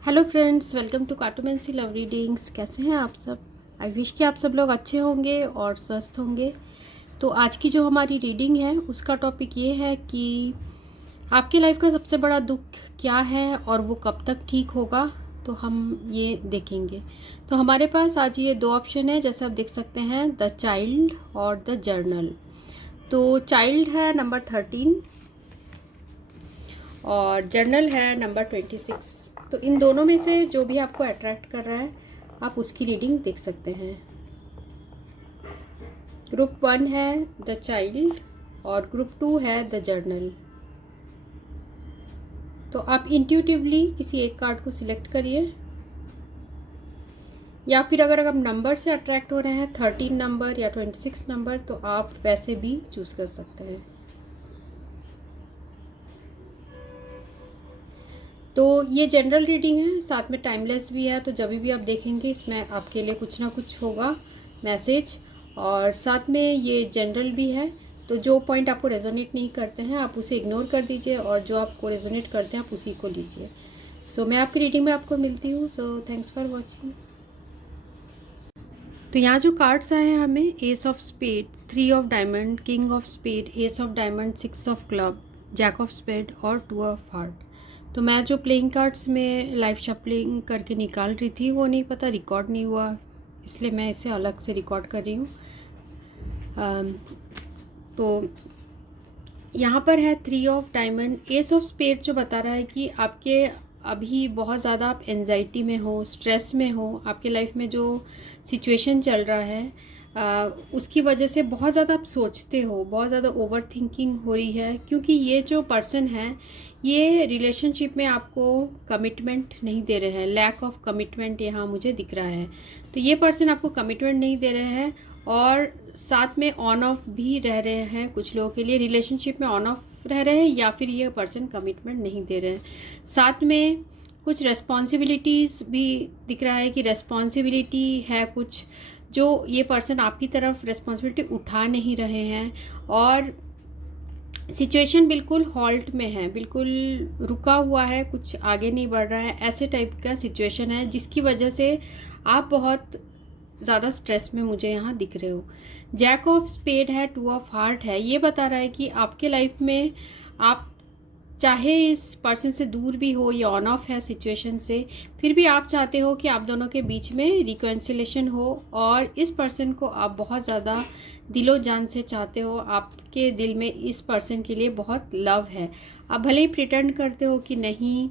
Hello friends, welcome to cartomancy love readings. कैसे हैं आप सब? आई विश कि आप सब लोग अच्छे होंगे और स्वस्थ होंगे। तो आज की जो हमारी रीडिंग है उसका टॉपिक ये है कि आपके लाइफ का सबसे बड़ा दुख क्या है और वो कब तक ठीक होगा। तो हम ये देखेंगे। तो हमारे पास आज ये दो ऑप्शन है, जैसे आप देख सकते हैं, द चाइल्ड और द जर्नल। तो चाइल्ड है नंबर 13 और जर्नल है नंबर 26। तो इन दोनों में से जो भी आपको अट्रैक्ट कर रहा है आप उसकी रीडिंग देख सकते हैं। ग्रुप 1 है द चाइल्ड और ग्रुप 2 है द जर्नल। तो आप इंट्यूटिवली किसी एक कार्ड को सिलेक्ट करिए, या फिर अगर आप नंबर से अट्रैक्ट हो रहे हैं 13 नंबर या 26 नंबर, तो आप वैसे भी चूज़ कर सकते हैं। तो ये जनरल रीडिंग है, साथ में टाइमलेस भी है। तो जब भी आप देखेंगे इसमें आपके लिए कुछ ना कुछ होगा मैसेज, और साथ में ये जनरल भी है। तो जो पॉइंट आपको रेजोनेट नहीं करते हैं आप उसे इग्नोर कर दीजिए, और जो आपको रेजोनेट करते हैं आप उसी को लीजिए। सो मैं आपकी रीडिंग में आपको मिलती हूँ। So thanks for watching. तो यहाँ जो कार्ड्स आए हैं हमें, ace of spade, 3 of diamond, king of spade, ace of diamond, 6 of club, jack of spade और 2 ऑफ हार्ट। तो मैं जो प्लेइंग कार्ड्स में लाइव शफलिंग करके निकाल रही थी वो नहीं पता रिकॉर्ड नहीं हुआ, इसलिए मैं इसे अलग से रिकॉर्ड कर रही हूँ। तो यहाँ पर है 3 of diamond, ace of spade, जो बता रहा है कि आपके अभी बहुत ज़्यादा आप एंजाइटी में हो, स्ट्रेस में हो। आपके लाइफ में जो सिचुएशन चल रहा है उसकी वजह से बहुत ज़्यादा आप सोचते हो, बहुत ज़्यादा ओवर थिंकिंग हो रही है, क्योंकि ये जो पर्सन है ये रिलेशनशिप में आपको कमिटमेंट नहीं दे रहे हैं। लैक ऑफ कमिटमेंट यहाँ मुझे दिख रहा है। तो ये पर्सन आपको कमिटमेंट नहीं दे रहे हैं, और साथ में ऑन ऑफ भी रह रहे हैं। कुछ लोगों के लिए रिलेशनशिप में ऑन ऑफ रह रहे हैं, या फिर ये पर्सन कमिटमेंट नहीं दे रहे हैं। साथ में कुछ रेस्पॉन्सिबिलिटीज़ भी दिख रहा है कि रेस्पॉन्सिबिलिटी है कुछ, जो ये पर्सन आपकी तरफ रेस्पॉन्सिबिलिटी उठा नहीं रहे हैं, और सिचुएशन बिल्कुल हॉल्ट में है, बिल्कुल रुका हुआ है, कुछ आगे नहीं बढ़ रहा है। ऐसे टाइप का सिचुएशन है जिसकी वजह से आप बहुत ज़्यादा स्ट्रेस में मुझे यहाँ दिख रहे हो। जैक ऑफ स्पेड है, 2 ऑफ हार्ट है। ये बता रहा है कि आपके लाइफ में आप चाहे इस पर्सन से दूर भी हो या ऑन ऑफ है सिचुएशन से, फिर भी आप चाहते हो कि आप दोनों के बीच में रिकन्सिलेशन हो, और इस पर्सन को आप बहुत ज़्यादा दिलो जान से चाहते हो। आपके दिल में इस पर्सन के लिए बहुत लव है। आप भले ही प्रिटेंड करते हो कि नहीं,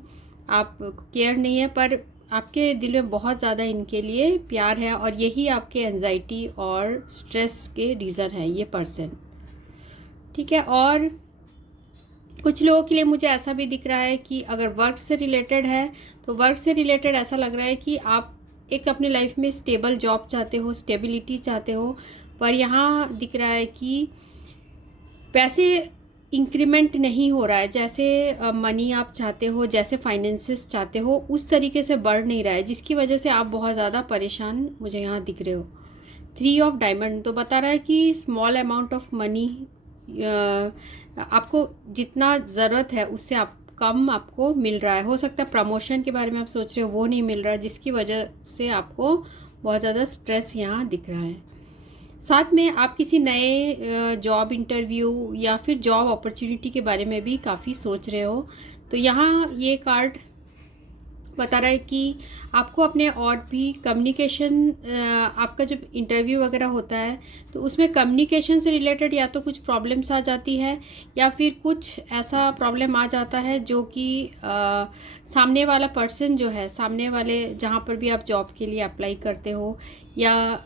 आप केयर नहीं है, पर आपके दिल में बहुत ज़्यादा इनके लिए प्यार है, और यही आपके एंजाइटी और स्ट्रेस के रीज़न है ये पर्सन। ठीक है। और कुछ लोगों के लिए मुझे ऐसा भी दिख रहा है कि अगर वर्क से रिलेटेड है तो वर्क से रिलेटेड ऐसा लग रहा है कि आप एक अपने लाइफ में स्टेबल जॉब चाहते हो, स्टेबिलिटी चाहते हो, पर यहाँ दिख रहा है कि पैसे इंक्रीमेंट नहीं हो रहा है। जैसे मनी आप चाहते हो, जैसे फाइनेंसेस चाहते हो, उस तरीके से बढ़ नहीं रहा है, जिसकी वजह से आप बहुत ज़्यादा परेशान मुझे यहाँ दिख रहे हो। 3 ऑफ डायमंड तो बता रहा है कि स्मॉल अमाउंट ऑफ मनी, आपको जितना ज़रूरत है उससे आप कम आपको मिल रहा है। हो सकता है प्रमोशन के बारे में आप सोच रहे हो वो नहीं मिल रहा है, जिसकी वजह से आपको बहुत ज़्यादा स्ट्रेस यहाँ दिख रहा है। साथ में आप किसी नए जॉब इंटरव्यू या फिर जॉब अपॉर्चुनिटी के बारे में भी काफ़ी सोच रहे हो। तो यहाँ ये कार्ड बता रहा है कि आपको अपने और भी कम्युनिकेशन, आपका जब इंटरव्यू वगैरह होता है तो उसमें कम्युनिकेशन से रिलेटेड या तो कुछ प्रॉब्लम्स आ जाती है, या फिर कुछ ऐसा प्रॉब्लम आ जाता है जो कि सामने वाला पर्सन जो है, सामने वाले जहाँ पर भी आप जॉब के लिए अप्लाई करते हो, या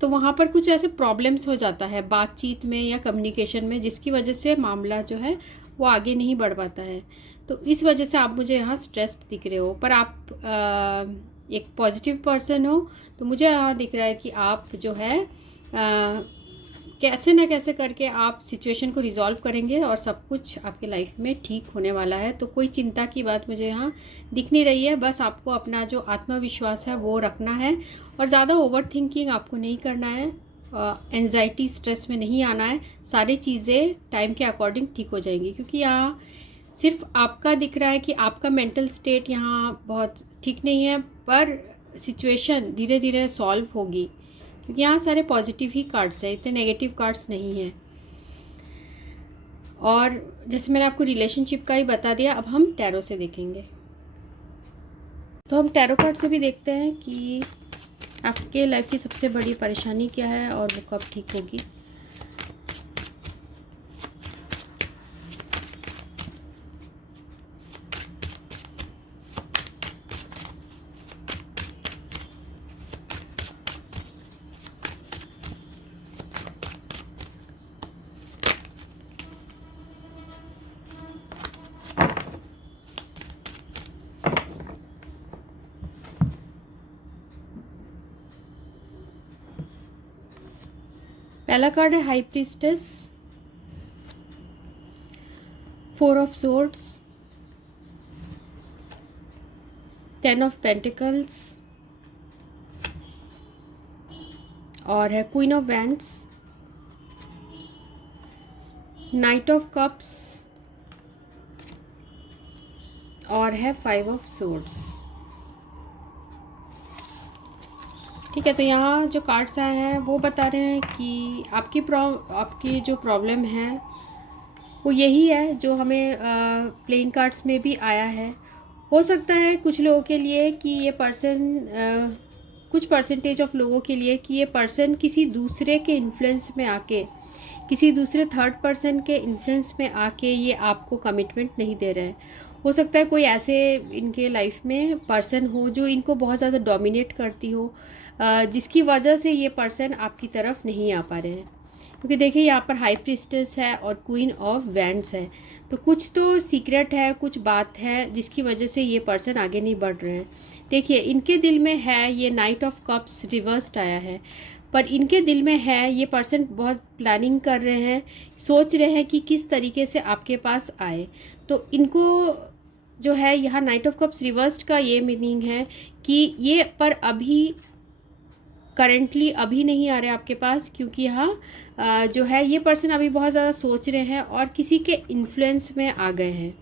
तो वहाँ पर कुछ ऐसे प्रॉब्लम्स हो जाता है बातचीत में या कम्युनिकेशन में, जिसकी वजह से मामला जो है वो आगे नहीं बढ़ पाता है। तो इस वजह से आप मुझे यहाँ स्ट्रेस्ड दिख रहे हो, पर आप एक पॉजिटिव पर्सन हो। तो मुझे यहाँ दिख रहा है कि आप जो है कैसे ना कैसे करके आप सिचुएशन को रिजॉल्व करेंगे, और सब कुछ आपके लाइफ में ठीक होने वाला है। तो कोई चिंता की बात मुझे यहाँ दिख नहीं रही है। बस आपको अपना जो आत्मविश्वास है वो रखना है, और ज़्यादा ओवर थिंकिंग आपको नहीं करना है, एंजाइटी स्ट्रेस में नहीं आना है। सारी चीज़ें टाइम के अकॉर्डिंग ठीक हो जाएंगी, क्योंकि यहाँ सिर्फ आपका दिख रहा है कि आपका मेंटल स्टेट यहाँ बहुत ठीक नहीं है, पर सिचुएशन धीरे धीरे सॉल्व होगी, क्योंकि यहाँ सारे पॉजिटिव ही कार्ड्स हैं, इतने नेगेटिव कार्ड्स नहीं हैं। और जैसे मैंने आपको रिलेशनशिप का ही बता दिया, अब हम टैरो से देखेंगे। तो हम टैरो कार्ड से भी देखते हैं कि आपके लाइफ की सबसे बड़ी परेशानी क्या है और वो कब ठीक होगी। पहला कार्ड है high priestess, 4 of swords, 10 of pentacles और है queen of wands, night of cups और है 5 ऑफ सोर्ड्स। ठीक है, तो यहाँ जो कार्ड्स आए हैं वो बता रहे हैं कि आपकी जो प्रॉब्लम है वो यही है जो हमें प्लेइंग कार्ड्स में भी आया है। हो सकता है कुछ लोगों के लिए कि ये पर्सन, कुछ परसेंटेज ऑफ लोगों के लिए कि ये पर्सन किसी दूसरे के इन्फ्लुएंस में आके, किसी दूसरे थर्ड पर्सन के इन्फ्लुएंस में आके ये आपको कमिटमेंट नहीं दे रहे हैं। हो सकता है कोई ऐसे इनके लाइफ में पर्सन हो जो इनको बहुत ज़्यादा डोमिनेट करती हो, जिसकी वजह से ये पर्सन आपकी तरफ नहीं आ पा रहे हैं। क्योंकि देखिए यहाँ पर हाई प्रीस्टेस है और क्वीन ऑफ वैंड्स है, तो कुछ तो सीक्रेट है, कुछ बात है जिसकी वजह से ये पर्सन आगे नहीं बढ़ रहे हैं। देखिए इनके दिल में है, ये नाइट ऑफ कप्स रिवर्स्ड आया है, पर इनके दिल में है, ये पर्सन बहुत प्लानिंग कर रहे हैं, सोच रहे हैं कि किस तरीके से आपके पास आए। तो इनको जो है यहाँ नाइट ऑफ कप्स रिवर्स्ड का ये मीनिंग है कि ये पर अभी करेंटली अभी नहीं आ रहे आपके पास, क्योंकि यहाँ जो है ये पर्सन अभी बहुत ज़्यादा सोच रहे हैं और किसी के इन्फ्लुएंस में आ गए हैं।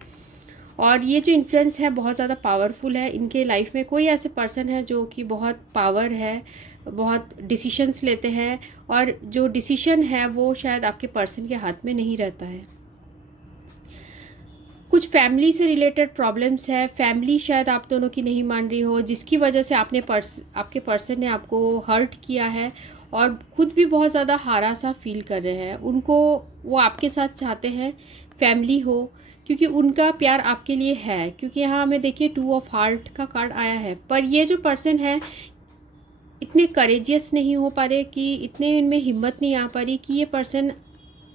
और ये जो इन्फ्लुएंस है बहुत ज़्यादा पावरफुल है। इनके लाइफ में कोई ऐसे पर्सन है जो कि बहुत पावर है, बहुत डिसीशंस लेते हैं, और जो डिसीशन है वो शायद आपके पर्सन के हाथ में नहीं रहता है। कुछ फैमिली से रिलेटेड प्रॉब्लम्स है, फैमिली शायद आप दोनों की नहीं मान रही हो, जिसकी वजह से आपके पर्सन ने आपको हर्ट किया है और खुद भी बहुत ज़्यादा हारा सा फील कर रहे हैं। वो आपके साथ चाहते हैं फैमिली हो, क्योंकि उनका प्यार आपके लिए है। क्योंकि यहाँ हमें देखिए 2 ऑफ हार्ट का कार्ड आया है, पर ये जो पर्सन है इतने करेजियस नहीं हो पा रहे, कि इतने इनमें हिम्मत नहीं आ पा रही कि ये पर्सन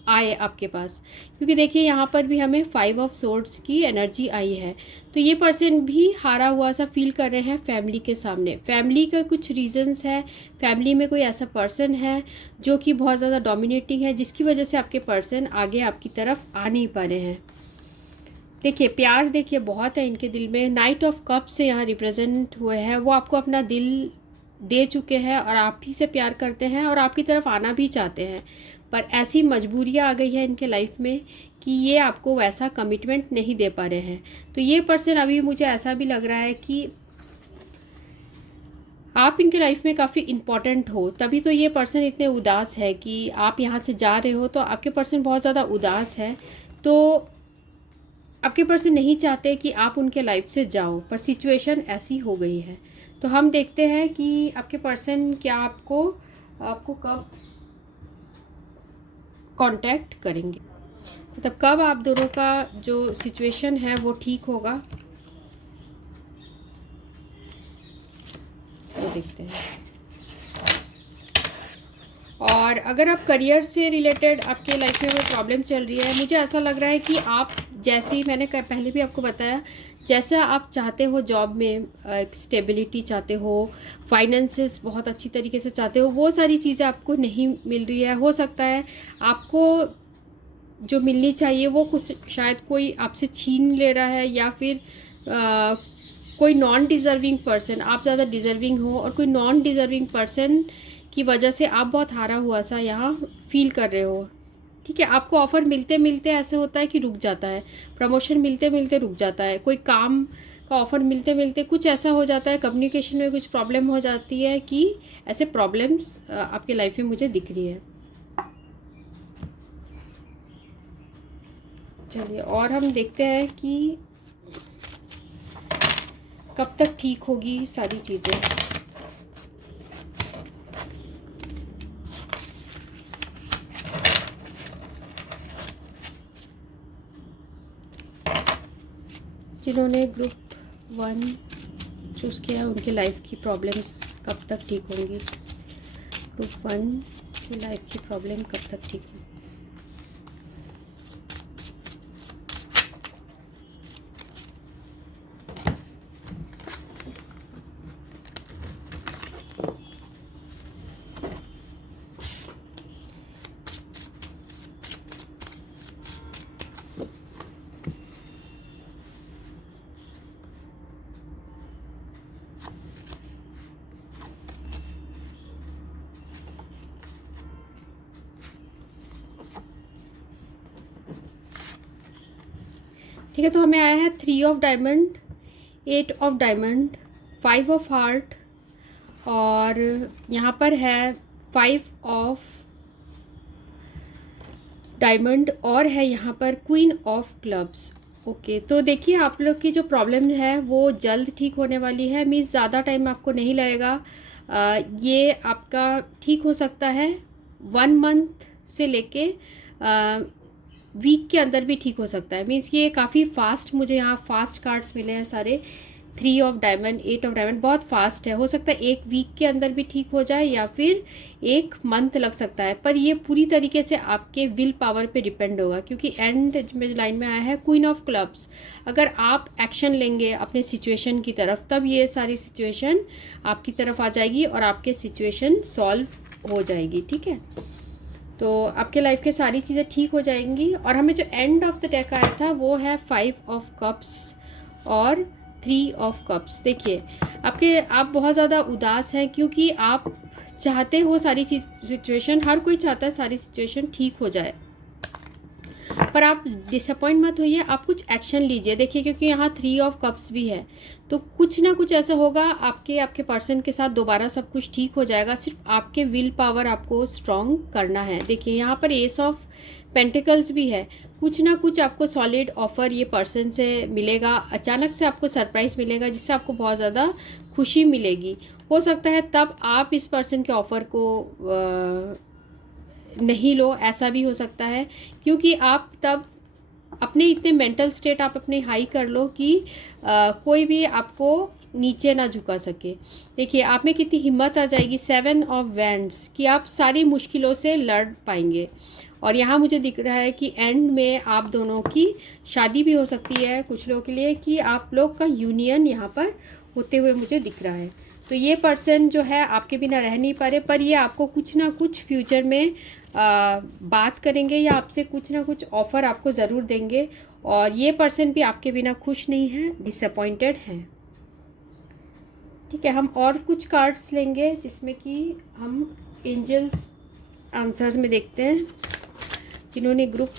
आए आपके पास। क्योंकि देखिए यहाँ पर भी हमें 5 ऑफ सोर्ड्स की एनर्जी आई है, तो ये पर्सन भी हारा हुआ सा फील कर रहे हैं फैमिली के सामने। फैमिली का कुछ रीजंस है, फैमिली में कोई ऐसा पर्सन है जो कि बहुत ज़्यादा डोमिनेटिंग है, जिसकी वजह से आपके पर्सन आगे आपकी तरफ आ नहीं पा रहे हैं। देखिए प्यार देखिए बहुत है इनके दिल में, नाइट ऑफ कप से यहाँ रिप्रेजेंट हुए हैं। वो आपको अपना दिल दे चुके हैं और आप ही से प्यार करते हैं और आपकी तरफ आना भी चाहते हैं, पर ऐसी मजबूरियाँ आ गई है इनके लाइफ में कि ये आपको वैसा कमिटमेंट नहीं दे पा रहे हैं। तो ये पर्सन अभी मुझे ऐसा भी लग रहा है कि आप इनके लाइफ में काफ़ी इम्पॉर्टेंट हो, तभी तो ये पर्सन इतने उदास है कि आप यहाँ से जा रहे हो। तो आपके पर्सन बहुत ज़्यादा उदास है, तो आपके पर्सन नहीं चाहते कि आप उनके लाइफ से जाओ, पर सिचुएशन ऐसी हो गई है। तो हम देखते हैं कि आपके पर्सन क्या आपको कब कांटेक्ट करेंगे, मतलब कब आप दोनों का जो सिचुएशन है वो ठीक होगा, वो देखते हैं। और अगर आप करियर से रिलेटेड आपके लाइफ में वो प्रॉब्लम चल रही है, मुझे ऐसा लग रहा है कि आप जैसे मैंने पहले भी आपको बताया, जैसा आप चाहते हो जॉब में एक स्टेबिलिटी चाहते हो, फाइनेंसेस बहुत अच्छी तरीके से चाहते हो, वो सारी चीज़ें आपको नहीं मिल रही है। हो सकता है आपको जो मिलनी चाहिए वो कुछ शायद कोई आपसे छीन ले रहा है, या फिर कोई नॉन डिज़र्विंग पर्सन, आप ज़्यादा डिज़र्विंग हो और कोई नॉन डिज़र्विंग पर्सन की वजह से आप बहुत हारा हुआ सा यहाँ फील कर रहे हो। ठीक है, आपको ऑफ़र मिलते मिलते ऐसे होता है कि रुक जाता है, प्रमोशन मिलते मिलते रुक जाता है, कोई काम का ऑफ़र मिलते मिलते कुछ ऐसा हो जाता है, कम्युनिकेशन में कुछ प्रॉब्लम हो जाती है कि ऐसे प्रॉब्लम्स आपके लाइफ में मुझे दिख रही है। चलिए और हम देखते हैं कि कब तक ठीक होगी सारी चीज़ें। जिन्होंने ग्रुप 1 चूज़ किया उनकी लाइफ की प्रॉब्लम्स कब तक ठीक होंगी। ग्रुप 1 की लाइफ की प्रॉब्लम कब तक ठीक होगी। ठीक है, तो हमें आया है 3 of diamond, 8 of diamond, 5 of heart और यहाँ पर है 5 ऑफ डायमंड और है यहाँ पर क्वीन ऑफ क्लब्स। ओके, तो देखिए आप लोग की जो प्रॉब्लम है वो जल्द ठीक होने वाली है, मीन्स ज़्यादा टाइम आपको नहीं लगेगा। ये आपका ठीक हो सकता है 1 मंथ से लेके वीक के अंदर भी ठीक हो सकता है। मीन्स ये काफ़ी फास्ट, मुझे यहाँ फास्ट कार्ड्स मिले हैं सारे। 3 ऑफ डायमंड, 8 ऑफ डायमंड बहुत फास्ट है, हो सकता है 1 वीक के अंदर भी ठीक हो जाए या फिर 1 मंथ लग सकता है, पर ये पूरी तरीके से आपके विल पावर पे डिपेंड होगा, क्योंकि एंड में लाइन में आया है क्वीन ऑफ क्लब्स। अगर आप एक्शन लेंगे अपने सिचुएशन की तरफ तब ये सारी सिचुएशन आपकी तरफ आ जाएगी और आपके सिचुएशन सॉल्व हो जाएगी। ठीक है, तो आपके लाइफ के सारी चीज़ें ठीक हो जाएंगी। और हमें जो एंड ऑफ द डेक आया था वो है 5 ऑफ कप्स और 3 ऑफ कप्स। देखिए आप बहुत ज़्यादा उदास हैं क्योंकि आप चाहते हो सारी चीज़ सिचुएशन, हर कोई चाहता है सारी सिचुएशन ठीक हो जाए, पर आप डिसअपॉइंट मत होइए, आप कुछ एक्शन लीजिए। देखिए क्योंकि यहाँ 3 ऑफ कप्स भी है, तो कुछ ना कुछ ऐसा होगा आपके पर्सन के साथ, दोबारा सब कुछ ठीक हो जाएगा। सिर्फ आपके विल पावर आपको स्ट्रॉन्ग करना है। देखिए यहाँ पर एस ऑफ पेंटिकल्स भी है, कुछ ना कुछ आपको सॉलिड ऑफर ये पर्सन से मिलेगा, अचानक से आपको सरप्राइज़ मिलेगा जिससे आपको बहुत ज़्यादा खुशी मिलेगी। हो सकता है तब आप इस पर्सन के ऑफ़र को नहीं लो, ऐसा भी हो सकता है, क्योंकि आप तब अपने इतने मेंटल स्टेट आप अपने हाई कर लो कि कोई भी आपको नीचे ना झुका सके। देखिए आप में कितनी हिम्मत आ जाएगी 7 ऑफ वैंड्स कि आप सारी मुश्किलों से लड़ पाएंगे। और यहाँ मुझे दिख रहा है कि एंड में आप दोनों की शादी भी हो सकती है कुछ लोगों के लिए, कि आप लोग का यूनियन यहाँ पर होते हुए मुझे दिख रहा है। तो ये पर्सन जो है आपके बिना रह नहीं पा रहे, पर ये आपको कुछ ना कुछ फ्यूचर में बात करेंगे या आपसे कुछ ना कुछ ऑफ़र आपको ज़रूर देंगे। और ये पर्सन भी आपके बिना खुश नहीं है, डिसअपॉइंटेड है। ठीक है, हम और कुछ कार्ड्स लेंगे जिसमें कि हम एंजल्स आंसर्स में देखते हैं। जिन्होंने ग्रुप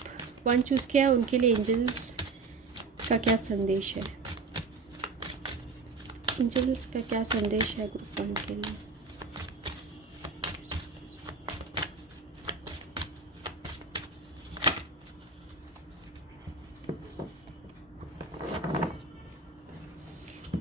1 चूज़ किया है उनके लिए एंजल्स का क्या संदेश है, एंजल्स का क्या संदेश है ग्रुप 1 के लिए।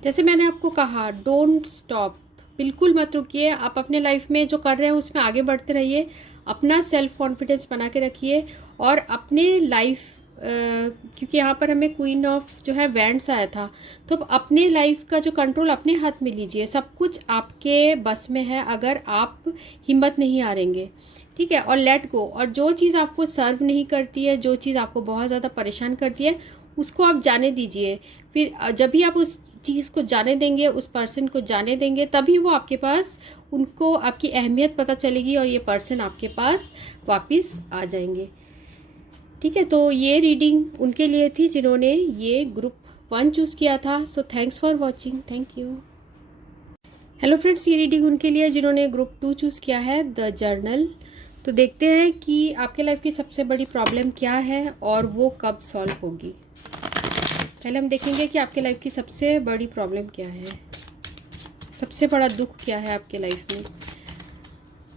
जैसे मैंने आपको कहा, डोंट स्टॉप, बिल्कुल मत रुकिए। आप अपने लाइफ में जो कर रहे हैं उसमें आगे बढ़ते रहिए, अपना सेल्फ कॉन्फिडेंस बना के रखिए और अपने लाइफ क्योंकि यहाँ पर हमें क्वीन ऑफ जो है वैंड्स आया था, तो अपने लाइफ का जो कंट्रोल अपने हाथ में लीजिए। सब कुछ आपके बस में है अगर आप हिम्मत नहीं हारेंगे। ठीक है, और लेट गो। और जो चीज़ आपको सर्व नहीं करती है, जो चीज़ आपको बहुत ज़्यादा परेशान करती है, उसको आप जाने दीजिए। फिर जब भी आप उस चीज़ को जाने देंगे, उस पर्सन को जाने देंगे, तभी वो आपके पास, उनको आपकी अहमियत पता चलेगी और ये पर्सन आपके पास वापस आ जाएंगे। ठीक है, तो ये रीडिंग उनके लिए थी जिन्होंने ये ग्रुप 1 चूज़ किया था। सो thanks for watching, thank you. Hello friends, ये रीडिंग उनके लिए जिन्होंने ग्रुप 2 चूज़ किया है, द जर्नल। तो तो देखते हैं कि आपके लाइफ की सबसे बड़ी प्रॉब्लम क्या है और वो कब सॉल्व होगी। पहले हम देखेंगे कि आपके लाइफ की सबसे बड़ी प्रॉब्लम क्या है, सबसे बड़ा दुख क्या है आपके लाइफ में।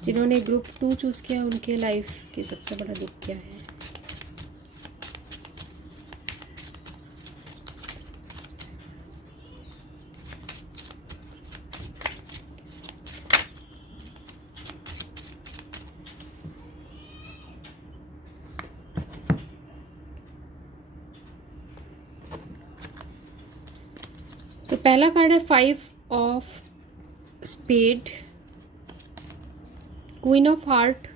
जिन्होंने ग्रुप 2 चूज़ किया उनके लाइफ की सबसे बड़ा दुख क्या है। तो पहला कार्ड है 5 of spade, queen of heart,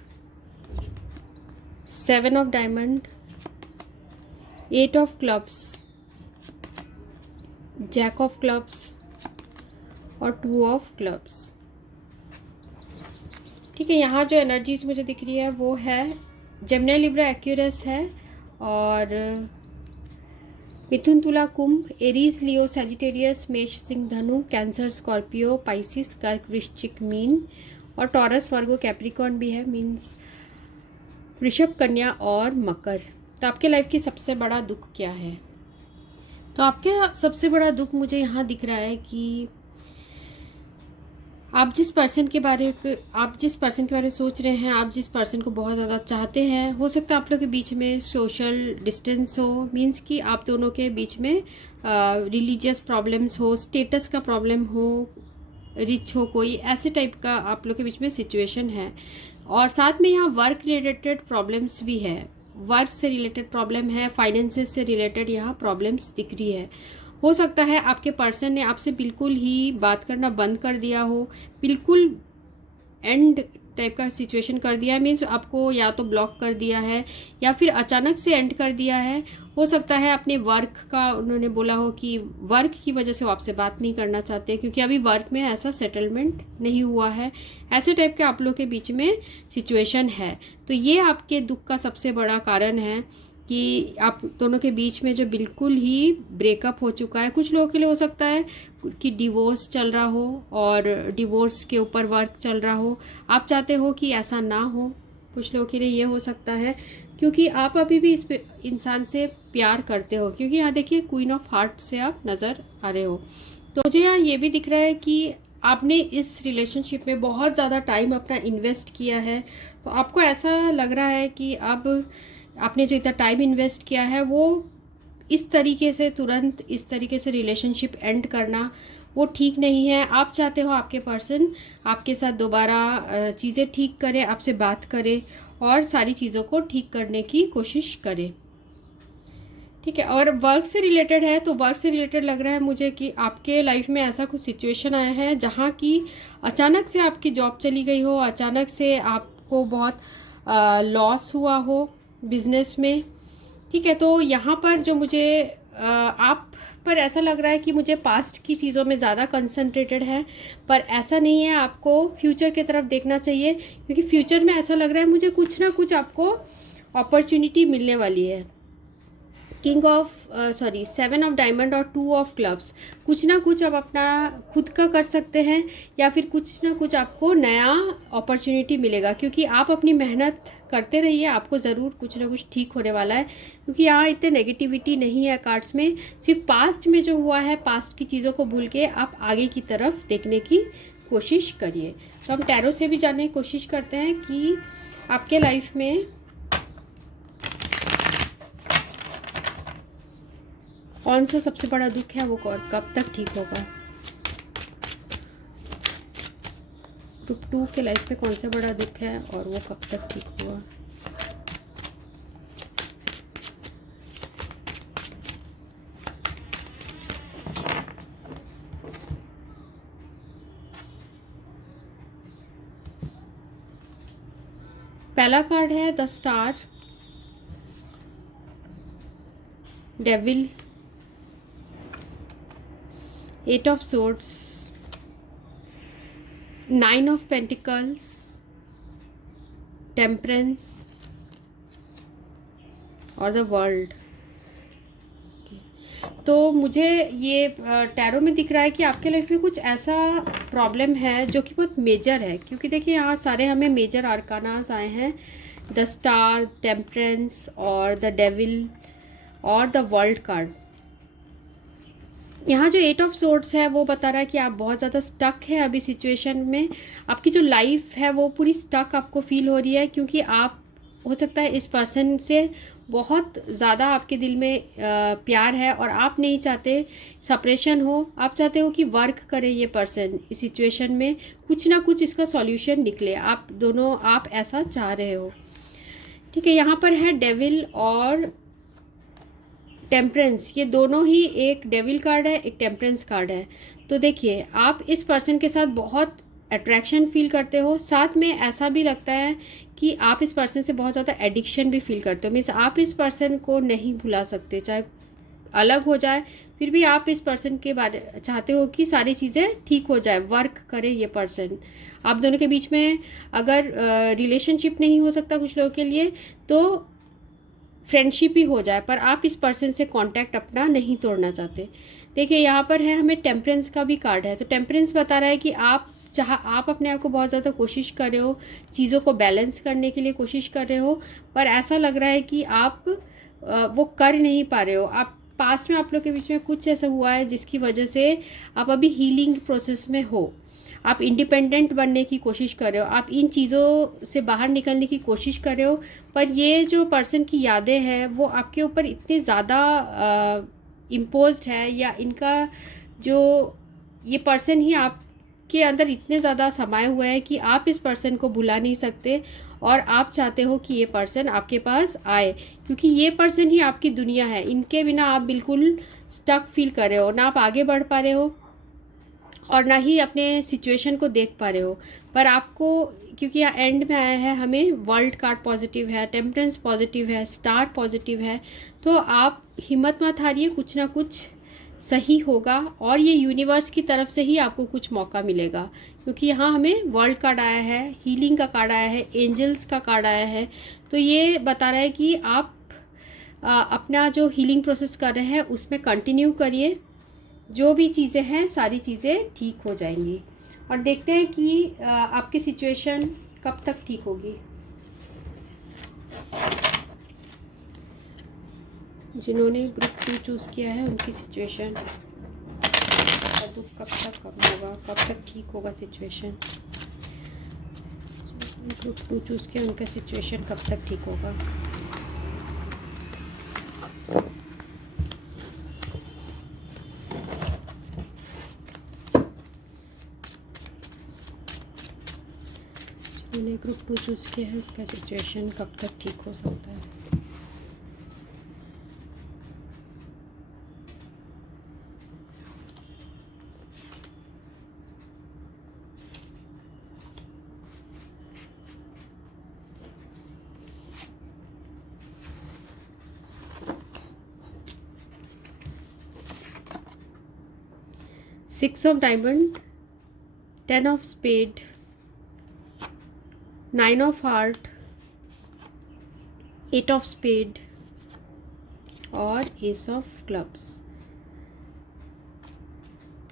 7 of diamond, 8 of clubs, jack of clubs और 2 ऑफ क्लब्स। ठीक है, यहाँ जो एनर्जीज मुझे दिख रही है वो है जेमिनी लिब्रा एक्यूरस है, और मिथुन तुला कुंभ, एरीज लियो सैजिटेरियस, मेष सिंह धनु, कैंसर स्कॉर्पियो, पाइसिस कर्क वृश्चिक मीन, और टॉरस वर्गो कैप्रिकॉर्न भी है, मीन्स वृषभ कन्या और मकर। तो आपके लाइफ की सबसे बड़ा दुख क्या है। तो आपके सबसे बड़ा दुख मुझे यहाँ दिख रहा है कि आप जिस पर्सन के बारे में सोच रहे हैं, आप जिस पर्सन को बहुत ज़्यादा चाहते हैं, हो सकता है आप लोग के बीच में सोशल डिस्टेंस हो, मीन्स कि आप दोनों के बीच में रिलीजियस प्रॉब्लम्स हो, स्टेटस का प्रॉब्लम हो, रिच हो कोई, ऐसे टाइप का आप लोग के बीच में सिचुएशन है। और साथ में यहाँ वर्क रिलेटेड प्रॉब्लम्स भी है, वर्क से रिलेटेड प्रॉब्लम है, फाइनेंसेस से रिलेटेड यहाँ प्रॉब्लम्स दिख रही है। हो सकता है आपके पर्सन ने आपसे बिल्कुल ही बात करना बंद कर दिया हो, बिल्कुल एंड टाइप का सिचुएशन कर दिया है, मीन्स आपको या तो ब्लॉक कर दिया है या फिर अचानक से एंड कर दिया है। हो सकता है अपने वर्क का उन्होंने बोला हो कि वर्क की वजह से वो आपसे बात नहीं करना चाहते, क्योंकि अभी वर्क में ऐसा सेटलमेंट नहीं हुआ है। ऐसे टाइप के आप लोग के बीच में सिचुएशन है। तो ये आपके दुख का सबसे बड़ा कारण है कि आप दोनों के बीच में जो बिल्कुल ही ब्रेकअप हो चुका है। कुछ लोगों के लिए हो सकता है कि डिवोर्स चल रहा हो और डिवोर्स के ऊपर वर्क चल रहा हो, आप चाहते हो कि ऐसा ना हो। कुछ लोगों के लिए ये हो सकता है क्योंकि आप अभी भी इस इंसान से प्यार करते हो, क्योंकि यहाँ देखिए क्वीन ऑफ हार्ट से आप नज़र आ रहे हो। तो मुझे यहाँ ये भी दिख रहा है कि आपने इस रिलेशनशिप में बहुत ज़्यादा टाइम अपना इन्वेस्ट किया है। तो आपको ऐसा लग रहा है कि अब आपने जो इतना टाइम इन्वेस्ट किया है वो इस तरीके से तुरंत इस तरीके से रिलेशनशिप एंड करना वो ठीक नहीं है। आप चाहते हो आपके पर्सन आपके साथ दोबारा चीज़ें ठीक करे, आपसे बात करे और सारी चीज़ों को ठीक करने की कोशिश करे। ठीक है, और वर्क से रिलेटेड है तो वर्क से रिलेटेड लग रहा है मुझे कि आपके लाइफ में ऐसा कुछ सिचुएशन आया है जहाँ की अचानक से आपकी जॉब चली गई हो, अचानक से आपको बहुत लॉस हुआ हो बिजनेस में। ठीक है, तो यहाँ पर जो मुझे आप पर ऐसा लग रहा है कि मुझे पास्ट की चीज़ों में ज़्यादा कंसंट्रेटेड है, पर ऐसा नहीं है। आपको फ्यूचर की तरफ देखना चाहिए, क्योंकि फ्यूचर में ऐसा लग रहा है मुझे कुछ ना कुछ आपको अपॉर्चुनिटी मिलने वाली है। किंग ऑफ 7 ऑफ डायमंड और 2 ऑफ क्लब्स, कुछ ना कुछ आप अपना खुद का कर सकते हैं या फिर कुछ ना कुछ आपको नया अपॉर्चुनिटी मिलेगा, क्योंकि आप अपनी मेहनत करते रहिए, आपको ज़रूर कुछ ना कुछ ठीक होने वाला है। क्योंकि यहाँ इतने नेगेटिविटी नहीं है कार्ड्स में, सिर्फ पास्ट में जो हुआ है, पास्ट की चीज़ों को भूल के आप आगे की तरफ देखने की कोशिश करिए। तो हम टैरो से भी जानने की कोशिश करते हैं कि आपके लाइफ में कौन सा सबसे बड़ा दुख है, वो कब तक ठीक होगा। ग्रुप 2 के लाइफ में कौन सा बड़ा दुख है और वो कब तक ठीक होगा। पहला कार्ड है the star, devil, 8 of swords, 9 of pentacles, temperance और द वर्ल्ड। तो मुझे ये टैरो में दिख रहा है कि आपके लाइफ में कुछ ऐसा प्रॉब्लम है जो कि बहुत मेजर है, क्योंकि देखिए यहाँ सारे हमें मेजर आर्कानास आए हैं, द स्टार, टेम्परेंस और द डेविल और द वर्ल्ड कार्ड। यहाँ जो 8 ऑफ सोर्ड्स है वो बता रहा है कि आप बहुत ज़्यादा स्टक है अभी सिचुएशन में। आपकी जो लाइफ है वो पूरी स्टक आपको फील हो रही है, क्योंकि आप हो सकता है इस पर्सन से बहुत ज़्यादा आपके दिल में प्यार है और आप नहीं चाहते सेपरेशन हो। आप चाहते हो कि वर्क करे ये पर्सन इस सिचुएशन में, कुछ ना कुछ इसका सॉल्यूशन निकले। आप दोनों आप ऐसा चाह रहे हो, ठीक है। यहाँ पर है डेविल और टेम्परेंस, ये दोनों ही, एक डेविल कार्ड है एक टेम्परेंस कार्ड है। तो देखिए आप इस पर्सन के साथ बहुत अट्रैक्शन फील करते हो, साथ में ऐसा भी लगता है कि आप इस पर्सन से बहुत ज़्यादा एडिक्शन भी फील करते हो। मीन्स आप इस पर्सन को नहीं भुला सकते, चाहे अलग हो जाए फिर भी आप इस पर्सन के बारे चाहते हो कि सारी चीज़ें ठीक हो जाए, वर्क करे ये पर्सन। आप दोनों के बीच में अगर रिलेशनशिप नहीं हो सकता कुछ लोगों के लिए तो फ्रेंडशिप ही हो जाए, पर आप इस पर्सन से कांटेक्ट अपना नहीं तोड़ना चाहते। देखिए यहाँ पर है हमें टेम्परेंस का भी कार्ड है। तो टेम्परेंस बता रहा है कि आप अपने आप को बहुत ज़्यादा कोशिश कर रहे हो, चीज़ों को बैलेंस करने के लिए कोशिश कर रहे हो, पर ऐसा लग रहा है कि आप वो कर नहीं पा रहे हो। आप पास्ट में आप लोग के बीच में कुछ ऐसा हुआ है जिसकी वजह से आप अभी हीलिंग प्रोसेस में हो। आप इंडिपेंडेंट बनने की कोशिश कर रहे हो, आप इन चीज़ों से बाहर निकलने की कोशिश कर रहे हो, पर ये जो पर्सन की यादें हैं वो आपके ऊपर इतनी ज़्यादा इम्पोज्ड है, या इनका जो ये पर्सन ही आपके अंदर इतने ज़्यादा समाये हुए हैं कि आप इस पर्सन को भुला नहीं सकते और आप चाहते हो कि ये पर्सन आपके पास आए, क्योंकि ये पर्सन ही आपकी दुनिया है। इनके बिना आप बिल्कुल स्टक फील कर रहे हो, ना आप आगे बढ़ पा रहे हो और ना ही अपने सिचुएशन को देख पा रहे हो। पर आपको, क्योंकि यहाँ एंड में आया है हमें वर्ल्ड कार्ड पॉजिटिव है, टेम्परेंस पॉजिटिव है, स्टार पॉजिटिव है, तो आप हिम्मत मत हारिए, कुछ ना कुछ सही होगा और ये यूनिवर्स की तरफ से ही आपको कुछ मौका मिलेगा। क्योंकि यहाँ हमें वर्ल्ड कार्ड आया है, हीलिंग का कार्ड आया है, एंजल्स का कार्ड आया है। तो ये बता रहा है कि आप अपना जो हीलिंग प्रोसेस कर रहे हैं उसमें कंटिन्यू करिए, जो भी चीज़ें हैं सारी चीज़ें ठीक हो जाएंगी। और देखते हैं कि आपकी सिचुएशन कब तक ठीक होगी। जिन्होंने ग्रुप 2 चूज़ किया है उनकी सिचुएशन का दुख कब तक कम होगा, कब तक ठीक होगा सिचुएशन। ग्रुप 2 चूज़ किया उनका सिचुएशन कब तक ठीक होगा। जिन्होंने ग्रुप 2 चूज़ किया है उनका सिचुएशन कब तक ठीक हो सकता है। Six of diamond, 10 of spade, 9 of heart, 8 of spade और एस ऑफ क्लब्स।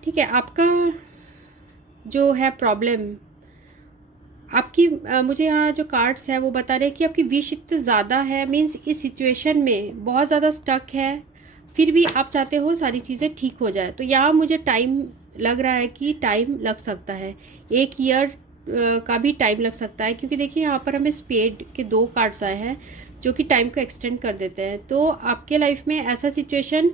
ठीक है, आपका जो है प्रॉब्लम, आपकी मुझे यहाँ जो कार्ड्स है वो बता रहे हैं कि आपकी विश इतनी ज़्यादा है, मीन्स इस सिचुएशन में बहुत ज़्यादा स्टक है, फिर भी आप चाहते हो सारी चीज़ें ठीक हो जाए। तो यहाँ मुझे टाइम लग रहा है कि टाइम लग सकता है, 1 ईयर का भी टाइम लग सकता है, क्योंकि देखिए यहाँ पर हमें स्पेड के 2 कार्ड्स आए हैं जो कि टाइम को एक्सटेंड कर देते हैं। तो आपके लाइफ में ऐसा सिचुएशन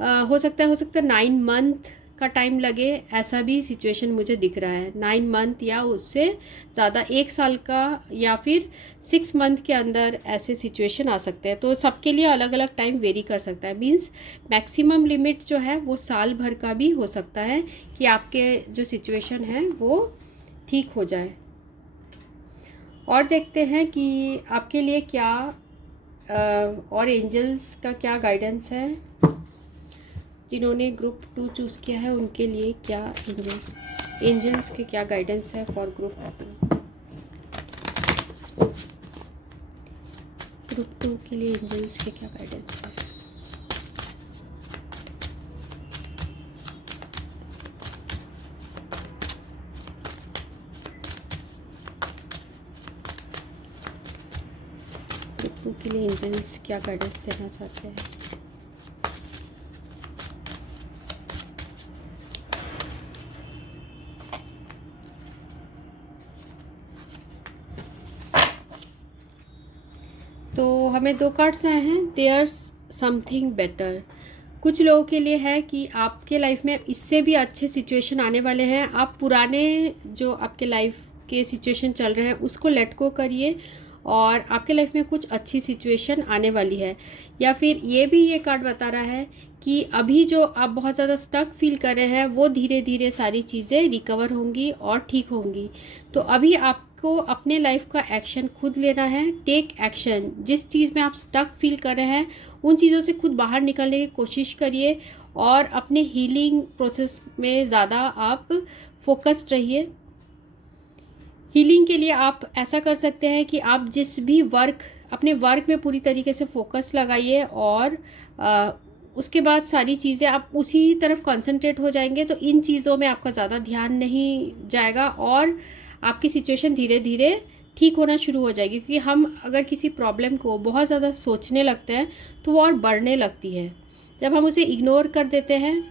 हो सकता है 9 मंथ का टाइम लगे, ऐसा भी सिचुएशन मुझे दिख रहा है। 9 मंथ या उससे ज़्यादा, 1 साल का या फिर 6 मंथ के अंदर ऐसे सिचुएशन आ सकते हैं। तो सबके लिए अलग अलग टाइम वेरी कर सकता है। मीन्स मैक्सिमम लिमिट जो है वो साल भर का भी हो सकता है कि आपके जो सिचुएशन है वो ठीक हो जाए। और देखते हैं कि आपके लिए क्या और एंजल्स का क्या गाइडेंस है। जिन्होंने ग्रुप 2 चूज़ किया है उनके लिए क्या एंजल्स के क्या गाइडेंस है फॉर ग्रुप 2 के लिए एंजल्स के क्या गाइडेंस है। उनके लिए एंजल्स क्या गाइडेंस देना चाहते हैं। तो हमें 2 कार्ड्स आए हैं, देयर्स समथिंग बेटर। कुछ लोगों के लिए है कि आपके लाइफ में इससे भी अच्छे सिचुएशन आने वाले हैं। आप पुराने जो आपके लाइफ के सिचुएशन चल रहे हैं उसको लेट गो करिए और आपके लाइफ में कुछ अच्छी सिचुएशन आने वाली है। या फिर ये कार्ड बता रहा है कि अभी जो आप बहुत ज़्यादा स्टक फील कर रहे हैं वो धीरे धीरे सारी चीज़ें रिकवर होंगी और ठीक होंगी। तो अभी आपको अपने लाइफ का एक्शन खुद लेना है। Take action. जिस चीज़ में आप स्टक फील कर रहे हैं उन चीज़ों से खुद बाहर निकलने की कोशिश करिए और अपने हीलिंग प्रोसेस में ज़्यादा आप फोकस्ड रहिए। हीलिंग के लिए आप ऐसा कर सकते हैं कि आप जिस भी अपने वर्क में पूरी तरीके से फोकस लगाइए और उसके बाद सारी चीज़ें आप उसी तरफ कंसंट्रेट हो जाएंगे तो इन चीज़ों में आपका ज़्यादा ध्यान नहीं जाएगा और आपकी सिचुएशन धीरे धीरे ठीक होना शुरू हो जाएगी। क्योंकि हम अगर किसी प्रॉब्लम को बहुत ज़्यादा सोचने लगते हैं तो वो और बढ़ने लगती है। जब हम उसे इग्नोर कर देते हैं,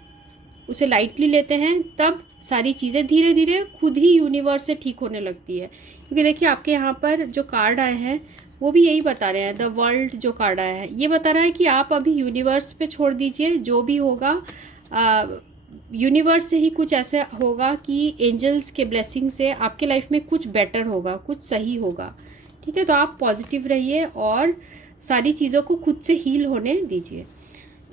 उसे लाइटली लेते हैं, तब सारी चीज़ें धीरे धीरे खुद ही यूनिवर्स से ठीक होने लगती है। क्योंकि देखिए आपके यहाँ पर जो कार्ड आए हैं वो भी यही बता रहे हैं। द वर्ल्ड जो कार्ड आया है ये बता रहा है कि आप अभी यूनिवर्स पे छोड़ दीजिए, जो भी होगा यूनिवर्स से ही कुछ ऐसा होगा कि एंजल्स के ब्लेसिंग से आपके लाइफ में कुछ बेटर होगा, कुछ सही होगा। ठीक है, तो आप पॉजिटिव रहिए और सारी चीज़ों को खुद से हील होने दीजिए।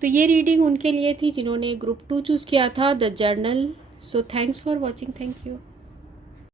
तो ये रीडिंग उनके लिए थी जिन्होंने ग्रुप 2 चूज़ किया था, the journal. So thanks for watching. Thank you.